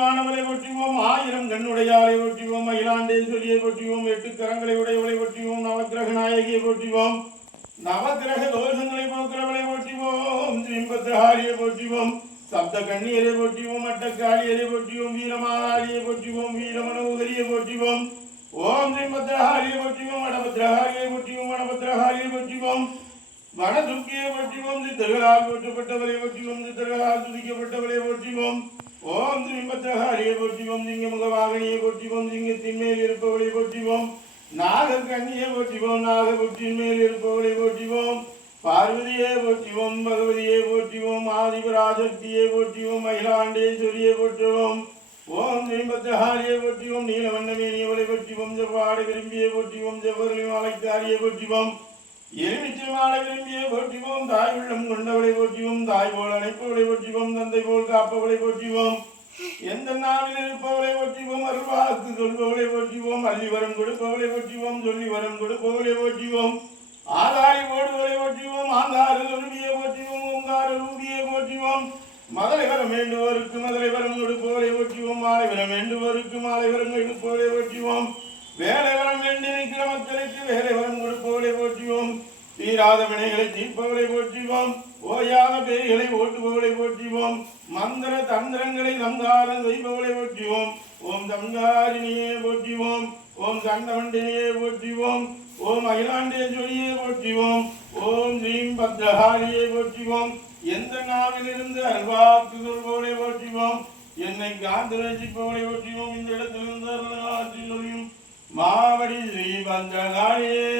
வானவளை போற்றிவோம் ஆயிரம் கண்ணுடையாளை போற்றிவோம் மயிலாண்டேஸ்வரியை போற்றிவோம் 8 கரங்களை உடையவளை போற்றிவோம் நவக்கிரக நாயகியை போற்றிவோம் நவக்கிரக தோஷங்களை போக்குறவளை போற்றிவோம் ஸ்ரீம்பத்ரஹாரியை போற்றிவோம் சப்த கண்ணியரை போற்றிவோம் அட்டக்காளியரை போற்றிவோம் வீரமாளியை போற்றிவோம் வீரமனோகரியை போற்றிவோம் ஓம் ஸ்ரீம்பத்ரஹாரியை போற்றிவோம் வடபத்ரஹாரியை போற்றிவோம் வடபத்ரஹாரியை போற்றிவோம் வடதுர்க்கியை போற்றிவோம் சித்தர்களால் போற்றப்பட்டவளை போற்றிவோம் சித்தர்களால் துதிக்கப்பட்டவளை போற்றிவோம் ஓம் ஸ்ரீம்பத்ரஹாரியை போற்றிவோம் சிங்கமுகவாகனியை போற்றிவோம் சிங்கத்தின் மேல் இருப்பவளை போற்றிவோம் நாகக்கண்ணியை போற்றிவோம் நாகபுற்றின் மேல் இருப்பவளை போற்றிவோம் பார்வதியை போற்றிவோம் பகவதியை போற்றிவோம் ஆதிபராசக்தியை போற்றிவோம் மயிலாண்டேஸ்வரியை போற்றுவோம் ஓம் ஸ்ரீம்பத்ரஹாரியை போற்றிவோம் நீலவண்ணமேனியவளை போற்றிவோம் செவ்வாடை விரும்பியை போற்றிவோம் செவ்வரளி மாலைக்காரியை போற்றிவோம் எலுமிச்சை மாலை விரும்பியை போற்றிவோம் தாய் உள்ளம் கொண்டவளை போற்றிவோம் தாய் போல் அணைப்பவளை போற்றிவோம் தந்தை போல் காப்பவளை போற்றிவோம் எந்த நாளில் இருப்பவளை போற்றிவோம் அருள்வாக்கு சொல்பவளை போற்றிவோம் அள்ளி வரம் கொடுப்பவளை போற்றிவோம் சொல்லி வரம் கொடுப்பவளை போற்றிவோம் ஆதாரி போடுவளை போற்றிவோம் ஆங்காறு உருவியை போற்றிவோம் ஓங்கார ரூபியை போற்றிவோம் மதலை வரம் வேண்டுவோருக்கு மதலை வரம் கொடுப்பவளை போற்றிவோம் மாலை வரம் வேண்டுவோருக்கு மாலை வரம் கொடுப்பவளை போற்றிவோம் வேலை வரம் வேண்டி நிற்கிற மக்களுக்கு வேலை வரம் கொடுப்பவளை போற்றிவோம் தீராத வினைகளை தீர்ப்பவளை போற்றிவோம் ஓயாத பேய்களை ஓட்டுபவளை போற்றிவோம் மந்திர தந்திரங்களை சம்காரம் செய்பவளை போற்றிவோம் ஓம் சம்காரிணியே போற்றிவோம் ஓம் சண்டமண்டினியே போற்றிவோம் ஓம் அகிலாண்டேஸ்வரியை போற்றிவோம் ஓம் ஸ்ரீம் பத்ரஹாரியை போற்றிவோம் எந்த நாவிலிருந்து அல்வாக்கு சொல்பவளை போற்றிவோம் என்னை காந்து ரசிப்பவளை போற்றிவோம் இந்த இடத்திலிருந்து அருளாற்றி சொல்லியும் மாவடி ஸ்ரீ பத்ரகாளியே